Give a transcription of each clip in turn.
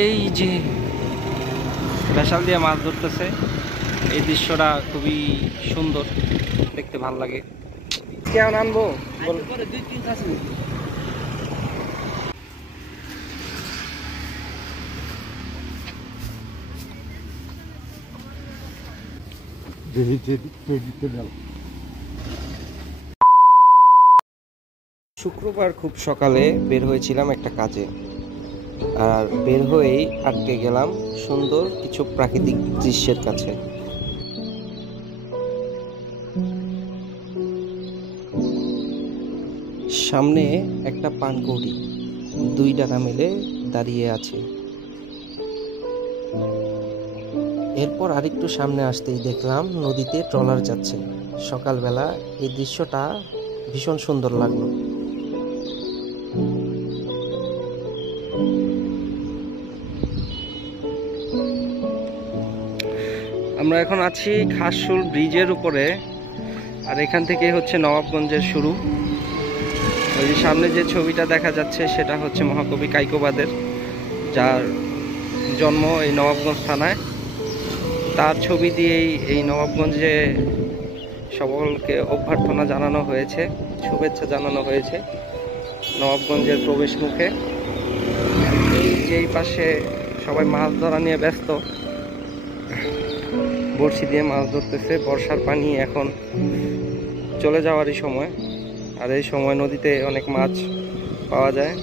এই যে বেশাল দিয়ে মাছ ধরতেছে, এই দৃশ্যটা খুবই সুন্দর, দেখতে ভালো লাগে। কেমন আনবো শুক্রবার খুব সকালে বের হয়েছিলাম একটা কাজে, আর বের হয়েই আটকে গেলাম সুন্দর কিছু প্রাকৃতিক দৃশ্যের কাছে। সামনে একটা পানকৌড়ি দুই ডানা মিলে দাঁড়িয়ে আছে। এরপর আরেকটু সামনে আসতেই দেখলাম নদীতে ট্রলার যাচ্ছে। সকালবেলা এই দৃশ্যটা ভীষণ সুন্দর লাগলো। আমরা এখন আছি খাসুল ব্রিজের উপরে, আর এখান থেকে হচ্ছে নবাবগঞ্জের শুরু। ওই যে সামনে যে ছবিটা দেখা যাচ্ছে সেটা হচ্ছে মহাকবি কায়কোবাদের, যার জন্ম এই নবাবগঞ্জ থানায়। তার ছবি দিয়েই এই নবাবগঞ্জে সকলকে অভ্যর্থনা জানানো হয়েছে, শুভেচ্ছা জানানো হয়েছে নবাবগঞ্জের প্রবেশ মুখে। এই পাশে সবাই মাছ ধরা নিয়ে ব্যস্ত, বড়শি দিয়ে মাছ ধরতেছে। বর্ষার পানি এখন চলে যাওয়ারই সময়, আর এই সময় নদীতে অনেক মাছ পাওয়া যায়।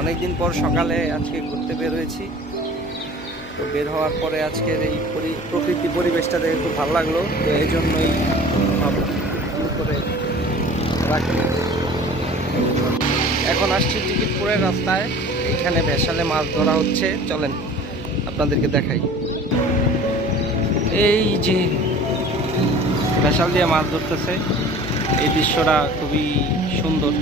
অনেকদিন পর সকালে আজকে ঘুরতে বের হয়েছি। তো বের হওয়ার পরে আজকের এই প্রকৃতি পরিবেশটা দেখে খুব ভালো লাগলো। তো এই জন্যই করে রাখি। এখন আসছি টিকিটপুরের রাস্তায়, এখানে বেশালে মাছ ধরা হচ্ছে। চলেন আপনাদেরকে দেখাই। এই যে বেশাল দিয়ে মাছ ধরতেছে, এই দৃশ্যটা খুবই সুন্দর।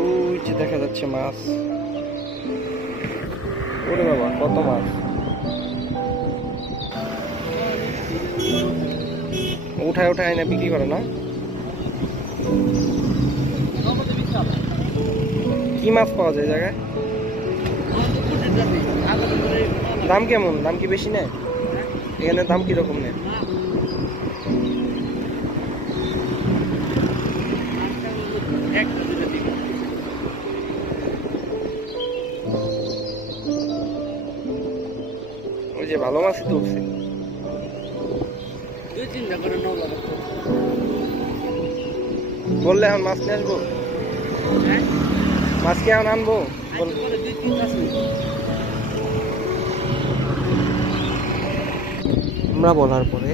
ওই যে দেখা যাচ্ছে মাছ। ওরে বাবা, কত মাছ! উঠায় উঠায় এনে বিক্রি করে না? কি মাছ পাওয়া যায় জায়গায়? দাম কেমন? দাম কি বেশি নেয় এখানে? দাম কিরকম নেয়? ওই যে ভালো মাছই তুলছে। বললে এখন মাছ নিয়ে আসবো? মাছ কি এখন আনবো? আমরা বলার পরে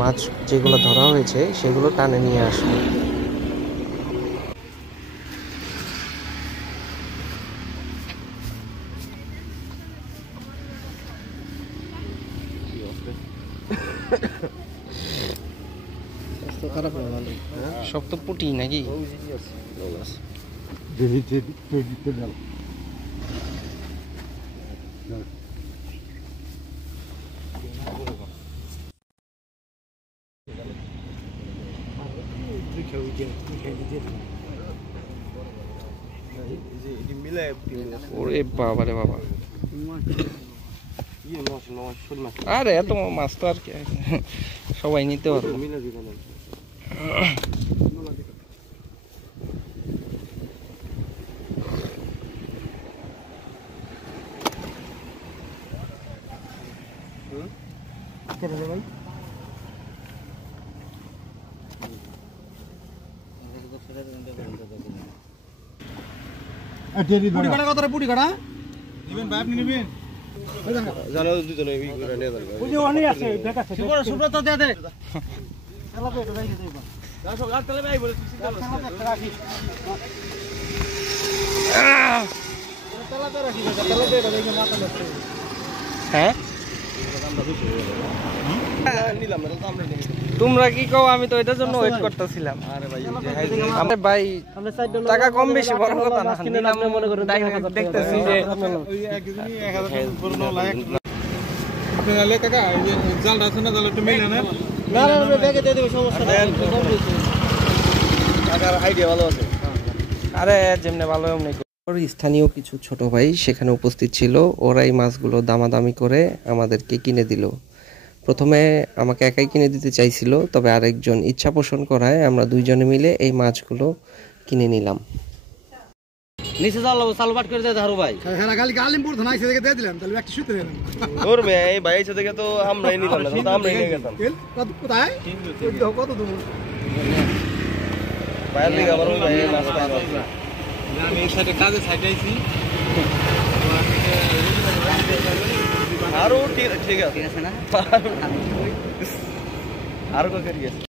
মাছ যেগুলো ধরা হয়েছে সেগুলো টানে নিয়ে আসবো। সব তো পুটি নাকি? ওরে বাবা রে বাবা, আরে এত মাছ তো আর কি সবাই নিতে পারবো। পুটি কাটা নিবেন ভাই, আপনি নিবেন? জানো দুজনে এই করে নিয়ে যাবে। ওই যে অনেক আছে, ব্যাগ আছে। সুবর সুবর তো দে দে। চলো তো রাখি দেবা। যাও সব রাখ চলে ভাই বলে চিন্তা করছ। রাখি। চলো তো রাখি, চলো দে দেখে মাথা লাগছে। হ্যাঁ? নিলাম না তো আমরা নিলাম। তোমরা কি কও? আমি তো এটার জন্য ওয়েট করতেছিলাম। আরে ভাই আমরা ভাই টাকা কম বেশি বড় কথা না, নিলাম মনে করে দেখতেছি যে ওই একজনই 1000 পুরনো লাইক। নালে কাকা এই যে জাল আছে না জাল একটু মিলে না না না ব্যাগে দিয়ে দেবে সমস্যা নাই কাকার আইডিয়া ভালো আছে আরে যেমনি ভালো এমনি স্থানীয় কিছু ছোট ভাই সেখানে উপস্থিত ছিল, ওরা এই মাছগুলো দামাদামি করে আমাদেরকে কিনে দিল। প্রথমে আমাকে একাই কিনে দিতে চাইছিল, তবে আরেকজন ইচ্ছা পোষণ করায় আমরা দুইজনে মিলে এই মাছগুলো কিনে নিলাম। নিচে যাও চালু বাট করে দেয় হারু ভাই হ্যাঁ খালি গালিমপুর থানা এসে দেখে দিয়ে দিলাম তাহলে একটা শুতে দিলাম করবে এই ভাই এসে দেখে তো আমরাই নিলাম না তো আমরাই নিয়ে গেতাম কত কোথায় কত দূর বাইরে দিকে আবার ওই ভাই মাছ পাওয়া আমি এই সাইডে কাজে সাইডে আইছি আরো ঠিক আছে না আরো কত